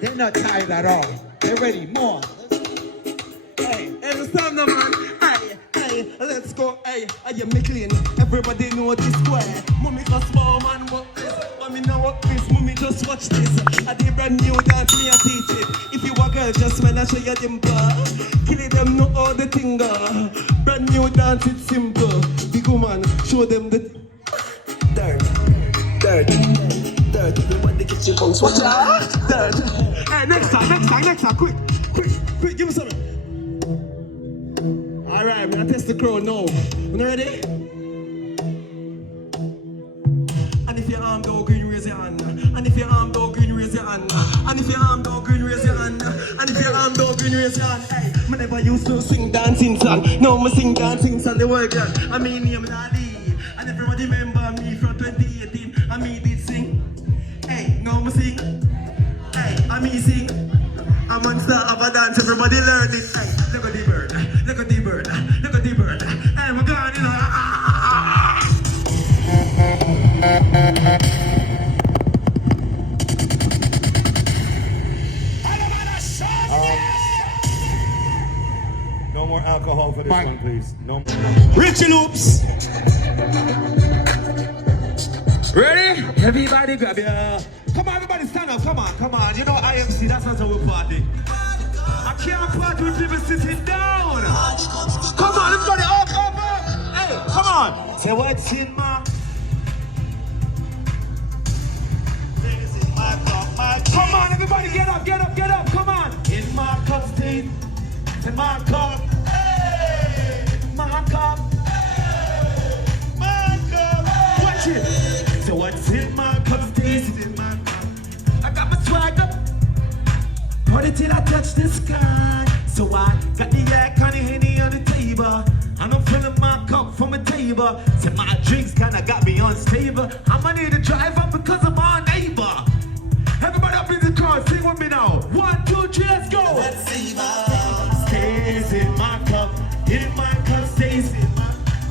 They're not tired at all. They're ready. More. Hey, understand the man? Hey, let's go. Hey, I am clean. Everybody know this square. Mommy can small man what this. Mommy know what this. Mommy just watch this. I did brand new dance, me I teach it. If you a girl, just when I show you dimple. Kill them know all the thing. Brand new dance, it's simple. Big woman, show them the dirt. Everybody get your bones. Watch out. Dirt. Hey, next time. Quick. Give me something. Alright, I'm gonna test the crowd now. You ready? And if your arm don't green, raise your hand. And if your arm don't green, raise your hand. And if your arm don't green, raise your hand. And if your arm don't green, raise your hand. Hey, I never used to sing dancing song. Now I sing dancing song, the work girl. I mean, name Ali. And everybody remember me from 2018. And me did sing. Hey, now I sing. Hey, I me sing. I'm on star of a dance, everybody learn it. Hey, look at the bird. Hey, my God, you know. No more alcohol for this one, please. No more. Richie Loops. Ready? Everybody grab ya. Come on, everybody stand up. Come on. You know IMC, that's not how we party. I can't party with people sitting down. Come on, everybody, up. Hey, come on. Say what's in my... Come on, everybody, get up. Come on. In my cup, Steve. In my cup. Hey. My cup. Hey. My cup. Watch it. So what's in my cup, stays in my cup. I got my swag up. Put it till I touch the sky. So I got the yak on the Henny on the table. And I'm filling my cup from a table. So my drinks kinda got me unstable. I'ma need to drive up because of my neighbor. Everybody up in the car, sing with me now. 1, 2, 3, let's go. Let's see stays in my cup. In my cup, stays in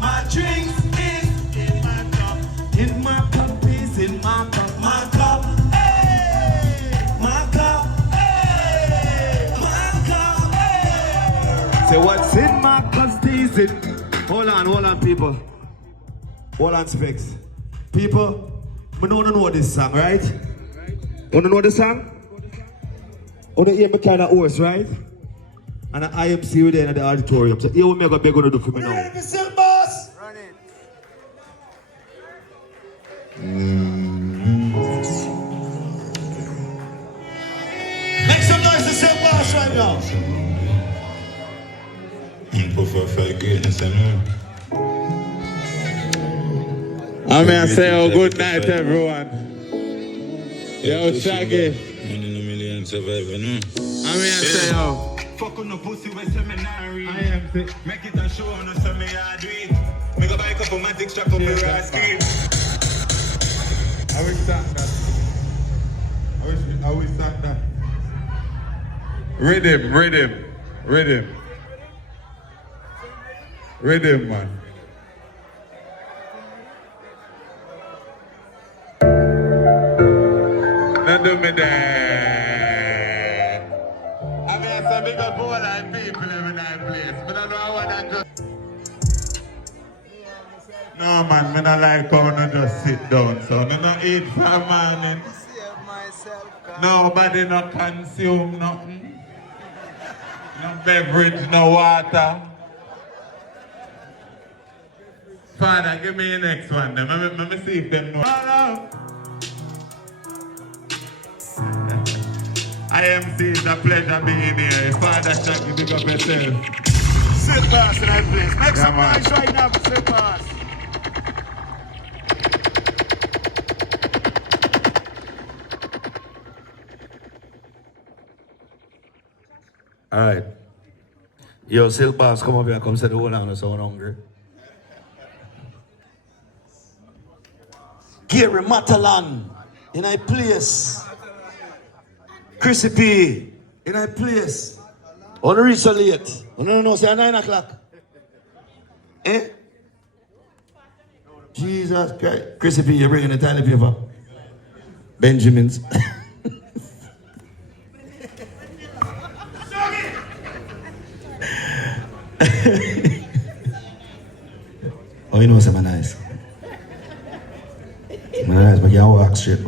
my drinks is in my cup. In my cup is in my cup. My cup, hey. My cup, hey. My cup, hey. Say what's in my cup stays in. Hold on, people. Hold on, Specs. People, we don't know this song, right? Wanna know the song? Wanna hear me kind of hoarse, right? And I am see you there in the auditorium. So here what me gonna do for me now. Ready for Silk Boss? Run it. Make some noise for Silk Boss right now. I mean, I say, oh, good night, everyone. Yo, Shaggy. I mean, I say, oh. Fuck on the pussy with seminary. I am sick. Make it a show on a semi I do it. Make a buy a couple magic strap up your ass screen. I wish that. I wish that. Rhythm, man. Now do me that. I mean, I say big up all like people every night place, but I don't know what I just... No, man, me not like how I just sit down, so me not eat for a morning. Nobody not consume nothing. No beverage, no water. Father, give me the next one. Let me see if them know. IMC, it's a pleasure being here. Father, Shaggy, big up yourself. Silk Boss in that place. Make some man. noise right now for Silk Boss. Alright. Yo, Silk Boss, come over here, come sit the whole hour, so I'm hungry. Gary Matalan, in a place. Chrissy P, in a place. On the reach so late. No, say 9 o'clock. Eh? Jesus Christ. Chrissy P, you're bringing the tiny paper. Benjamins. Oh, you know I'm nice. I'm nice, but you can't walk straight.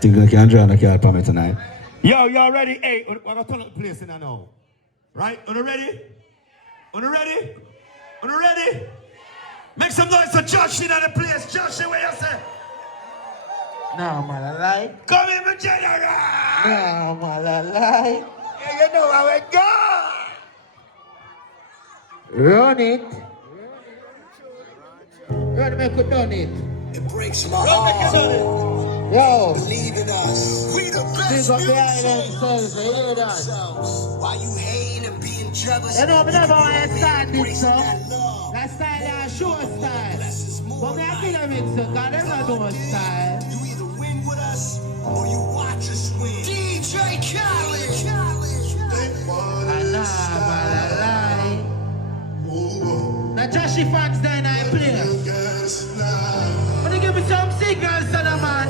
Think I can draw the card for me tonight. Yo, y'all ready? Hey, we're gonna turn up the place in now. Right? Are you ready? Are you ready? Are you ready? Make some noise for Jahshii in the place. Jahshii, what you say? No, man, I lie. Come in, my general! No, man, I lie. Yeah, you know how it go! Run it. Run, make it done it. It breaks my heart. Yo, Believe in us. We the best. these are behind themselves, they hear that. Why you hate and being jealous? You know, me never want to start this, so. That love. That style is show style. Bless us more. But me I feel it, so, cause there's no style. You either win with us or you watch us win. DJ Khaled. I know, man, I lie. Now Jahshii fans there in our place. But they give me some signals to the man.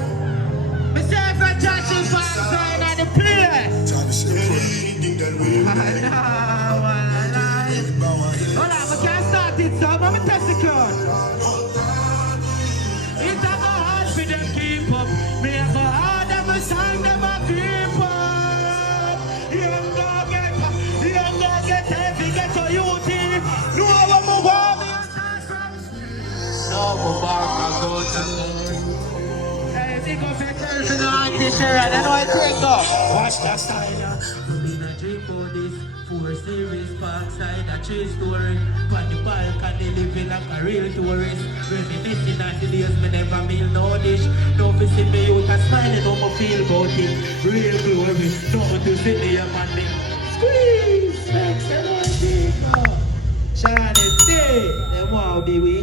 Me say for Jahshii fans there in the place. I know, man, I lie. Hold on, we can't start it, so I'm going to test the crowd. It's a go hard for them keep up. Me a go hard and my song them a creep up. Young go get heavy, get to UT. No one move on me. No move on, I go to me. Hey, big up yourself in the anti-share, I know I take off. Watch that style. We in a dream for this 4 series parkside, a 3-story. On the balcony, living like a real tourist. Reminiscing on the days me never meal no dish. No fi see me out a smiling, no more feel about it. Real glory, no to see me a man me. Squeeze, make some Shine day, them wow be we.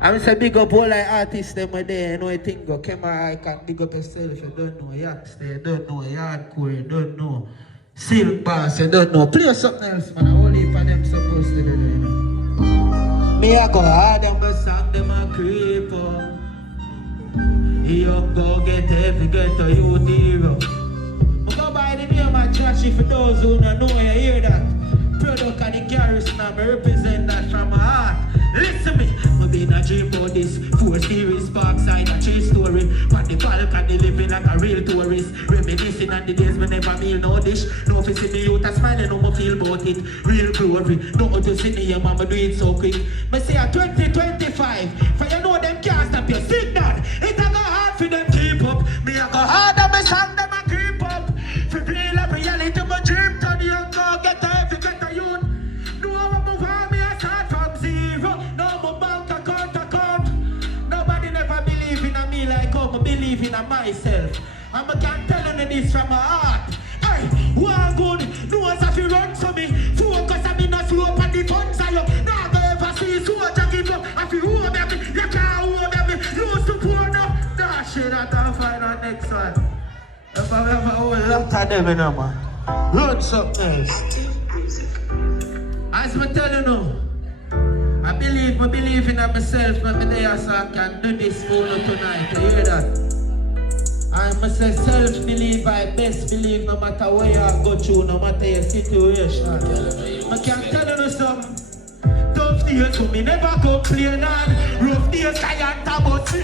I say big up all like artists them are there, you know I think go camera I can big up yourself, you don't know Yax there, you don't know Hardcore, you don't know Silk Bass, you don't know. Play something else man, I only for them supposed to do, you know. Me I go hard and go song them a creep up. You go get heavy, get to you hero. I go by the name of Jahshii for those who don't know, you hear that. Product of the garrison, I represent that from my heart. Listen me, I'm in a dream about this 4 series parkside, a 3-story. On the balcony, living like a real tourist. Reminiscing on the days we never meal no dish. No fi see me out a smiling, no more feel about it. Real glory, no to see me, mama do it so quick. Me say a 2025, for you know them can't stop your signal. It a go hard for them keep up. Me a go hard and me song them a creep up. For real a reality, my dream turn you go get heavy, get a youth. No one move on me, I start from zero. No more bank account. Nobody never believe in a me like how I believe in a myself. And I can tell you this from my heart. Hey, one good, no one's have to run for me. Focus on me, not slow up on the funds I love. Now go ever see soldier give up. If you hold me, you can't hold me. Used to pour up. Nah, shit, I can't find our next one. If I ever hold a lot of them, you know, man. Run something else. As I tell you now, I believe in myself, but I so I can do this for you tonight. You hear that? I must say self-belief, I best believe no matter where you go through, no matter your situation. I can tell you something. Tough days for me never complain on. Rough days I can't talk about me.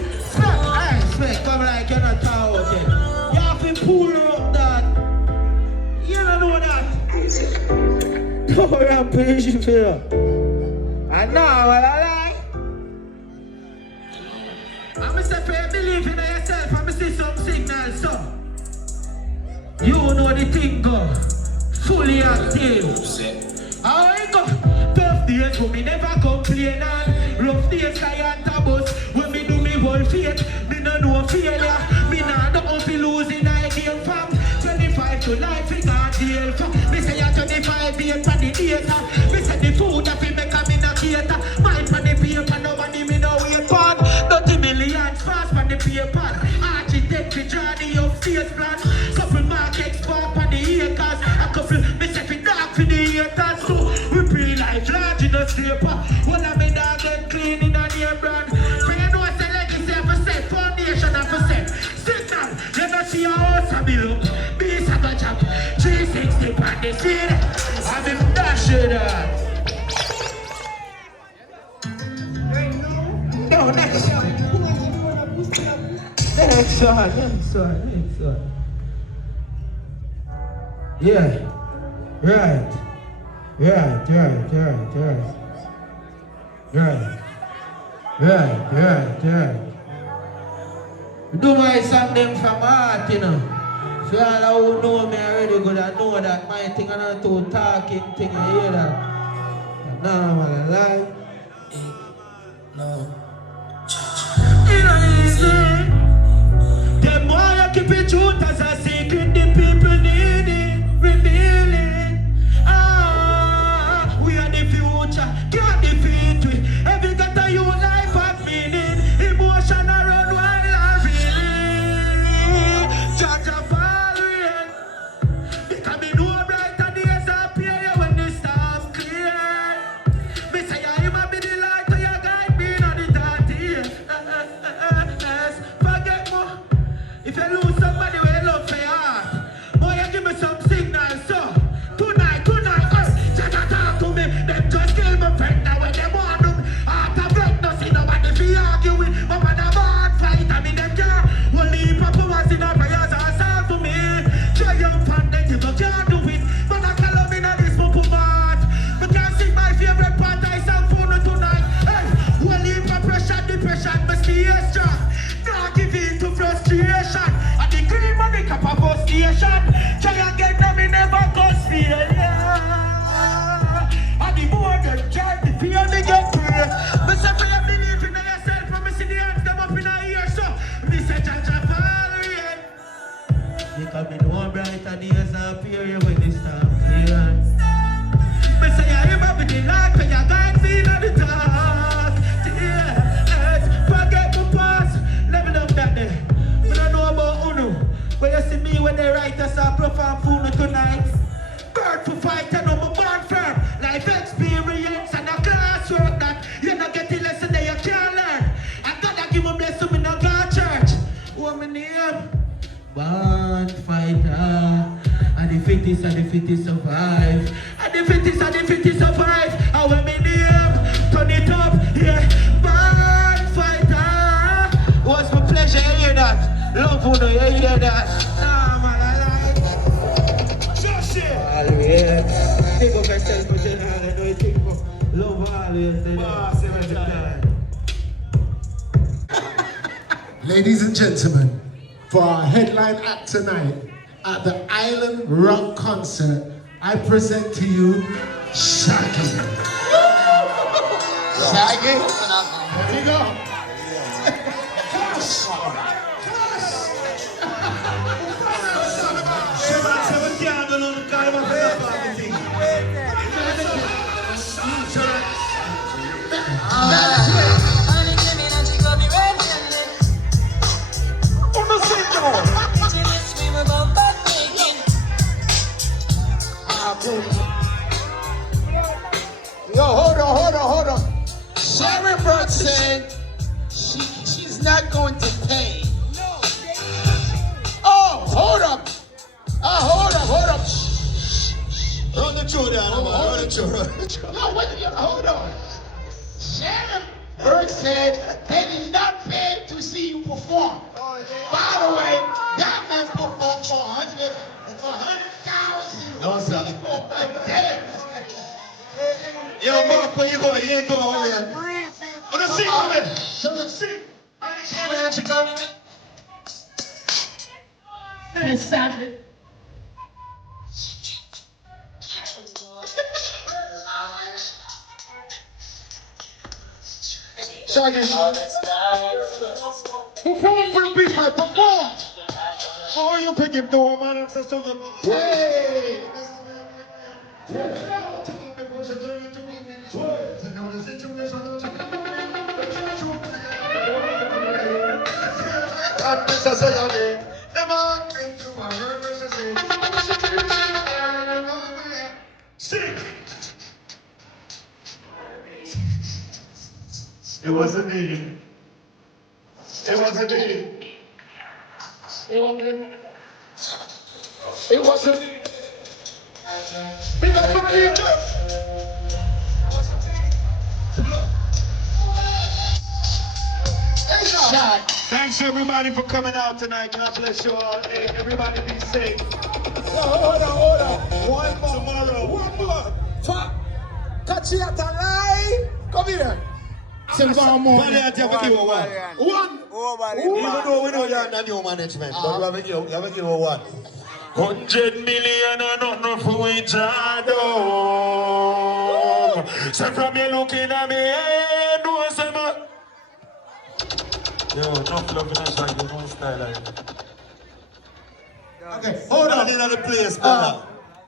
Smack, come like you're not talking about it. You have to pull up that. You don't know that. No rampage you feel. And now what I like. I'm say pay believe in yourself. I'm see some signals so. You know the thing go. Fully active. How I go? Tough days for me never complain on. Rough days I ain't a bus. When me do me whole faith, me no know failure. Me nah don't feel losing I game from 25 to life we got deal from. Me say you're 25 years for the data. Me say the food that we make a me no cater. Mine for the paper, nobody me no wait for. 30 million fast for the paper. Architect the journey of face plan. Couple markets for the acres. A couple me say fi dark for the haters. So we pre life large in the paper. One of me dog get clean in a near brand. For you know say legacy for set, foundation for set. Signal, you don't see a house a bill up. Beast a go chop. 360 pan the scene. I'm in dash it. No, next one. Next one. Yeah. Right. Do my song them from heart, you know. So all who know me already good, I know that my thing and not too talking thing, you hear that? No, man, lie. No. It ain't easy. Them boy you keep it truth as a secret, the people need it, reveal it. We are the future, can't defeat we. Every got a you life have meaning, emotion around while I really. Judge of all rain, because me know brighter days appear when the stars clear. Me say I might be the light to your guide me on the dark years. Forget more. If you lose somebody with love for your heart, boy you give me some signals so. Tonight, just talk to me. Them just kill my friend now when they want them. After break, no see nobody fi argue with. But when I'm hard fight, I mean them care. Only Papa was in our prayers and sound to me. Triumphant, they give a can't do it. But I call them in a this put my heart. But can't sing my favorite part, I sound for no tonight. Hey, only pressure, depression, but stay strong. Not give in to frustration. And the cream on the cup of frustration. Try and get them, me never cause fear. And the more them try, the fear they get through. But say for you believe in yourself, and me see the hands them up in the ear. So, me say Jahshii Valiant. Because me know brighter days appear when the stars clear. Me say I remember the light when you guide me in the dark. Yes, forget my past, level up that day. We don't know about Uno, but you see me when they write us a profound Uno tonight. Bird for fight and I'm a born firm. Life experience and a classwork that you not get the lesson that you can't learn. I gotta give a blessing in a God church. What my name? Born fighter. And the fittest survive. And the fittest survive. And when my name, turn it up, yeah. Born fighter. It was my pleasure, you hear that? Love Uno, you hear that? Nah, man, I like Jahshii. Always. Think of yourself, but you know, I know you think of love always. Every time. Ladies and gentlemen, for our headline act tonight at the Island Rock Concert, I present to you Shaggy. Shaggy? Here we go. Yo, hold on. Sharon Brooks said she's not going to pay. Oh, hold up. Hold up. Run the truth down, run the truth. No, wait, hold on. Sharon Brooks said they did not pay to see you perform. By the way, that man performed for 100,000 people a day. Yo, Mark, where you going? You ain't going over there. On the seat, man. On the seat. Shaggy. Perform for the people, perform. Oh, you pick him door, man. I'm so good. Hey. It wasn't me. It wasn't me. It wasn't. Big up for me, Jeff. Thanks everybody for coming out tonight. God bless you all. Hey, everybody be safe. Hold on. One more. Tomorrow. Catch you at a lie. Come here. Tomorrow morning. Valiant, you have to give one. One. Even though we know you're under new management, but you have to give one. 100 million and nothing for we jado. So from you looking at me, hey, do some. Yo, enough love in a Shaggy, no style like that. Okay, hold on. In the place, brother.